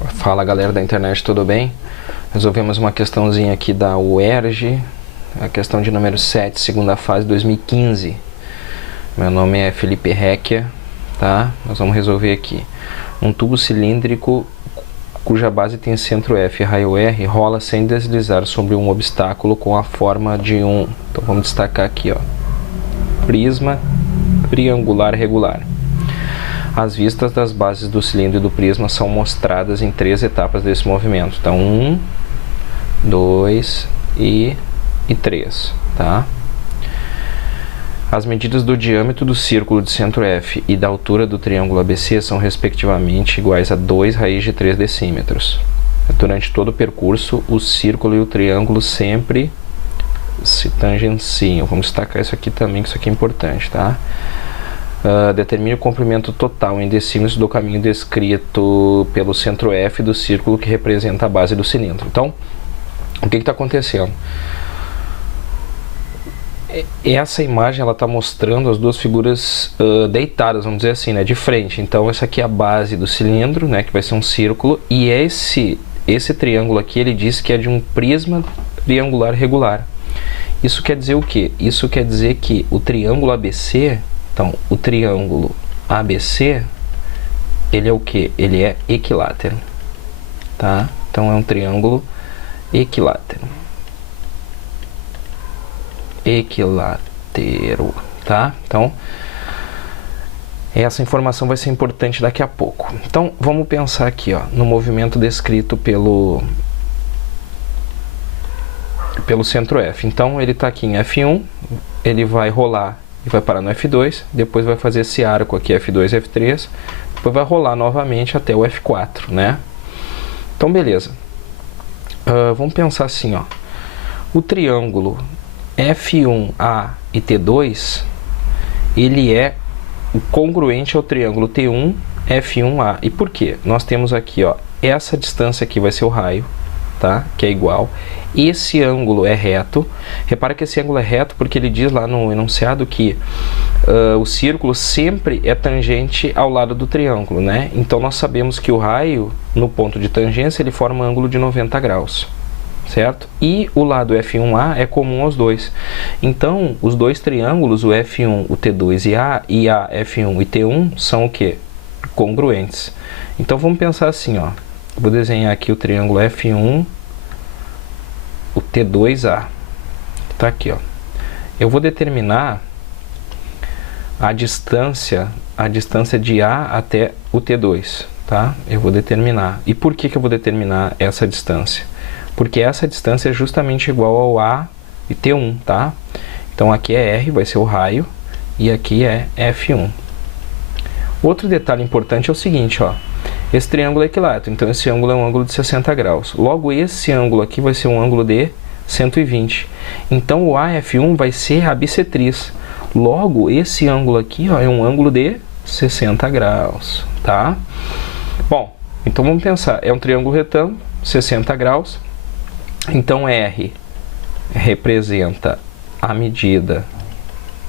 Fala galera da internet, tudo bem? Resolvemos uma questãozinha aqui da UERJ, a questão de número 7, segunda fase 2015. Meu nome é Felipe Recchia, tá? Nós vamos resolver aqui. Um tubo cilíndrico cuja base tem centro F e raio R rola sem deslizar sobre um obstáculo com a forma de um... Então vamos destacar aqui, ó. Prisma triangular regular. As vistas das bases do cilindro e do prisma são mostradas em 3 etapas desse movimento. Então, 1, 2 e 3, tá? As medidas do diâmetro do círculo de centro F e da altura do triângulo ABC são respectivamente iguais a 2 raiz de 3 decímetros. Durante todo o percurso, o círculo e o triângulo sempre se tangenciam. Vamos destacar isso aqui também, que isso aqui é importante, tá? Determine o comprimento total em decímetros do caminho descrito pelo centro F do círculo que representa a base do cilindro. Então, o que está acontecendo? Essa imagem ela está mostrando as duas figuras deitadas, vamos dizer assim, né, de frente. Então, essa aqui é a base do cilindro, né, que vai ser um círculo, e esse triângulo aqui ele diz que é de um prisma triangular regular. Isso quer dizer o quê? Isso quer dizer que o triângulo ABC... Então, o triângulo ABC, ele é o que? Ele é equilátero, tá? Então, é um triângulo equilátero. Equilátero, tá? Então, essa informação vai ser importante daqui a pouco. Então, vamos pensar aqui, ó, no movimento descrito pelo centro F. Então, ele está aqui em F1, ele vai rolar e vai parar no F2, depois vai fazer esse arco aqui, F2 e F3, depois vai rolar novamente até o F4, né? Então, beleza. Vamos pensar assim, ó. O triângulo F1A e T2, ele é congruente ao triângulo T1, F1A. E por quê? Nós temos aqui, ó, essa distância aqui vai ser o raio, tá? Que é igual. Esse ângulo é reto. Repara que esse ângulo é reto porque ele diz lá no enunciado que o círculo sempre é tangente ao lado do triângulo, né? Então nós sabemos que o raio, no ponto de tangência, ele forma um ângulo de 90 graus, certo? E o lado F1A é comum aos dois. Então, os dois triângulos, o F1, o T2 e a F1 e T1, são o quê? Congruentes. Então vamos pensar assim, ó. Vou desenhar aqui o triângulo F1, o T2A, tá aqui, ó. Eu vou determinar a distância de A até o T2, tá? Eu vou determinar. E por que eu vou determinar essa distância? Porque essa distância é justamente igual ao A e T1, tá? Então aqui é R, vai ser o raio, e aqui é F1. Outro detalhe importante é o seguinte, ó. Esse triângulo é equilátero, então esse ângulo é um ângulo de 60 graus. Logo, esse ângulo aqui vai ser um ângulo de 120. Então, o AF1 vai ser a bissetriz. Logo, esse ângulo aqui, ó, é um ângulo de 60 graus, tá? Bom, então vamos pensar. É um triângulo retângulo, 60 graus. Então, R representa a medida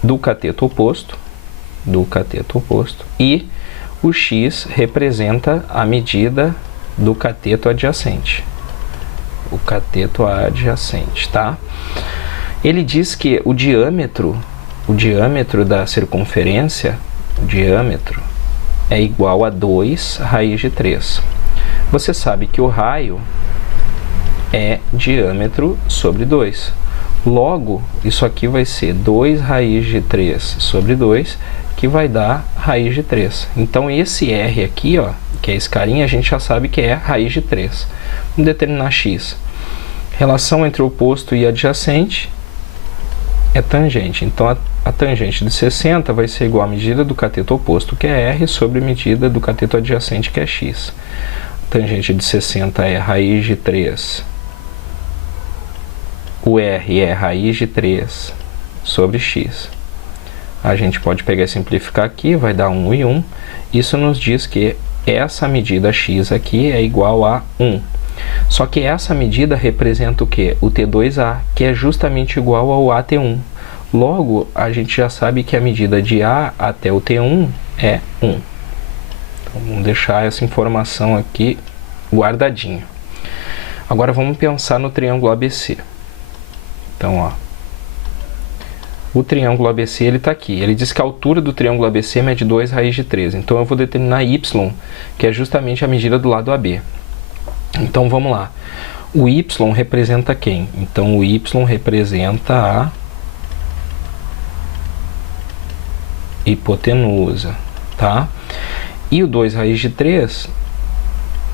do cateto oposto, e o X representa a medida do cateto adjacente. O cateto adjacente, tá? Ele diz que o diâmetro da circunferência, é igual a 2 raiz de 3. Você sabe que o raio é diâmetro sobre 2. Logo, isso aqui vai ser 2 raiz de 3 sobre 2, que vai dar raiz de 3. Então, esse R aqui, ó, que é esse carinha, a gente já sabe que é raiz de 3. Vamos determinar X. Relação entre o oposto e adjacente é tangente. Então, a tangente de 60 vai ser igual à medida do cateto oposto, que é R, sobre a medida do cateto adjacente, que é X. A tangente de 60 é raiz de 3. O R é raiz de 3 sobre X. A gente pode pegar e simplificar aqui, vai dar 1 e 1. Isso nos diz que essa medida x aqui é igual a 1. Só que essa medida representa o quê? O T2A, que é justamente igual ao AT1. Logo, a gente já sabe que a medida de A até o T1 é 1. Então, vamos deixar essa informação aqui guardadinho. Agora vamos pensar no triângulo ABC. Então, ó, o triângulo ABC ele está aqui. Ele diz que a altura do triângulo ABC mede 2 raiz de 3. Então eu vou determinar y, que é justamente a medida do lado AB. Então vamos lá. O y representa quem? Então o y representa a hipotenusa, tá? E o 2 raiz de 3,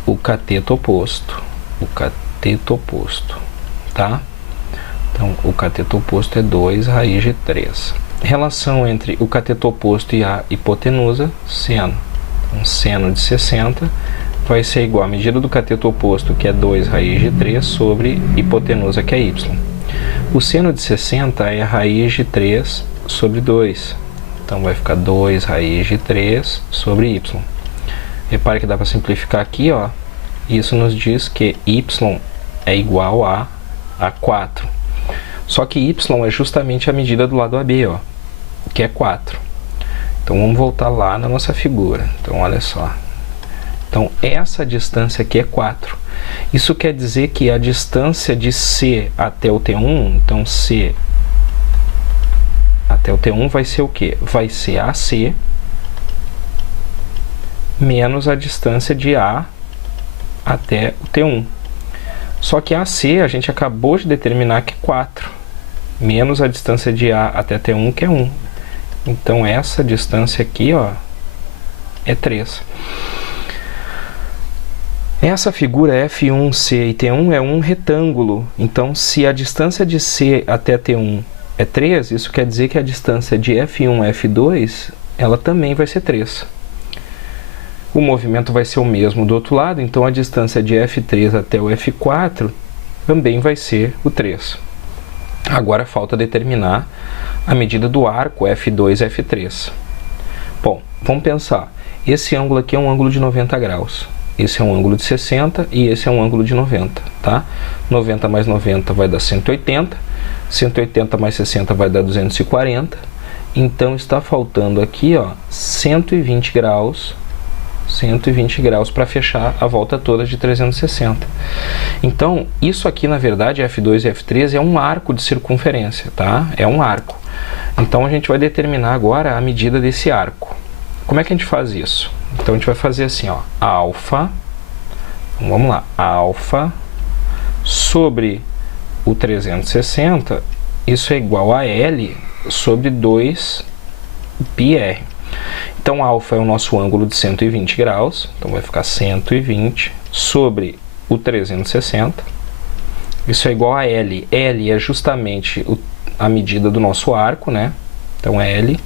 o cateto oposto. O cateto oposto, tá? Então, o cateto oposto é 2 raiz de 3. Relação entre o cateto oposto e a hipotenusa, seno. Então, seno de 60 vai ser igual à medida do cateto oposto, que é 2 raiz de 3, sobre hipotenusa, que é y. O seno de 60 é raiz de 3 sobre 2. Então, vai ficar 2 raiz de 3 sobre y. Repare que dá para simplificar aqui, ó. Isso nos diz que y é igual a 4. Só que y é justamente a medida do lado AB, ó, que é 4. Então vamos voltar lá na nossa figura. Então olha só. Então essa distância aqui é 4. Isso quer dizer que a distância de C até o T1, então C até o T1 vai ser o quê? Vai ser AC menos a distância de A até o T1. Só que AC a gente acabou de determinar que é 4, menos a distância de A até T1, que é 1. Então essa distância aqui, ó, é 3. Essa figura F1, C e T1 é um retângulo. Então, se a distância de C até T1 é 3, isso quer dizer que a distância de F1 a F2, ela também vai ser 3. O movimento vai ser o mesmo do outro lado, então a distância de F3 até o F4 também vai ser o 3. Agora falta determinar a medida do arco F2 e F3. Bom, vamos pensar. Esse ângulo aqui é um ângulo de 90 graus. Esse é um ângulo de 60 e esse é um ângulo de 90, tá? 90 mais 90 vai dar 180, 180 mais 60 vai dar 240. Então está faltando aqui, ó, 120 graus para fechar a volta toda de 360. Então, isso aqui, na verdade, F2 e F3 é um arco de circunferência, tá? É um arco. Então, a gente vai determinar agora a medida desse arco. Como é que a gente faz isso? Então, a gente vai fazer assim, ó, alfa, vamos lá, alfa sobre o 360, isso é igual a L sobre 2πr. Então, alfa é o nosso ângulo de 120 graus, então vai ficar 120 sobre o 360. Isso é igual a L. L é justamente a medida do nosso arco, né? Então, L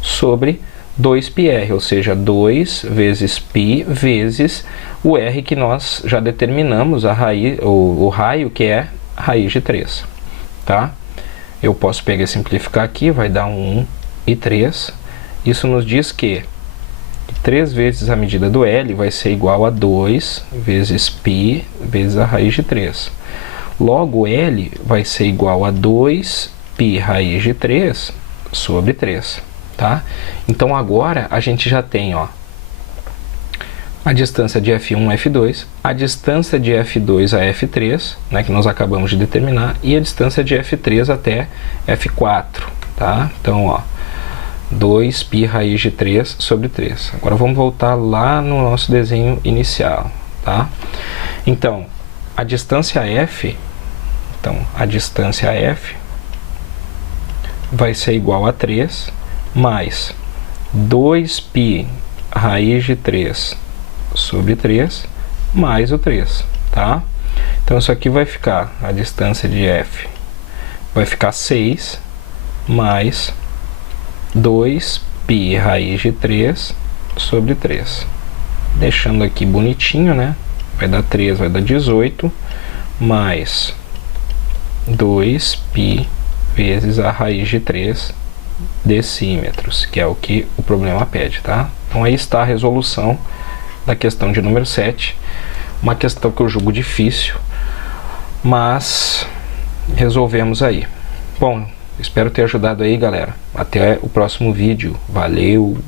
sobre 2πr, ou seja, 2 vezes π vezes o r que nós já determinamos, o raio, que é raiz de 3. Tá? Eu posso pegar e simplificar aqui, vai dar 1 e 3. Isso nos diz que 3 vezes a medida do L vai ser igual a 2 vezes π vezes a raiz de 3. Logo, L vai ser igual a 2π raiz de 3 sobre 3. Tá? Então, agora a gente já tem, ó, a distância de F1 a F2, a distância de F2 a F3, né, que nós acabamos de determinar, e a distância de F3 até F4. Tá? Então, ó, 2π raiz de 3 sobre 3. Agora vamos voltar lá no nosso desenho inicial, tá? Então, a distância F, vai ser igual a 3 mais 2π raiz de 3 sobre 3 mais o 3, tá? Então, isso aqui vai ficar, a distância de F vai ficar 6 mais 2π raiz de 3 sobre 3. Deixando aqui bonitinho, né? Vai dar 3, vai dar 18, mais 2π vezes a raiz de 3 decímetros, que é o que o problema pede, tá? Então aí está a resolução da questão de número 7. Uma questão que eu julgo difícil, mas resolvemos aí. Bom, espero ter ajudado aí, galera. Até o próximo vídeo. Valeu!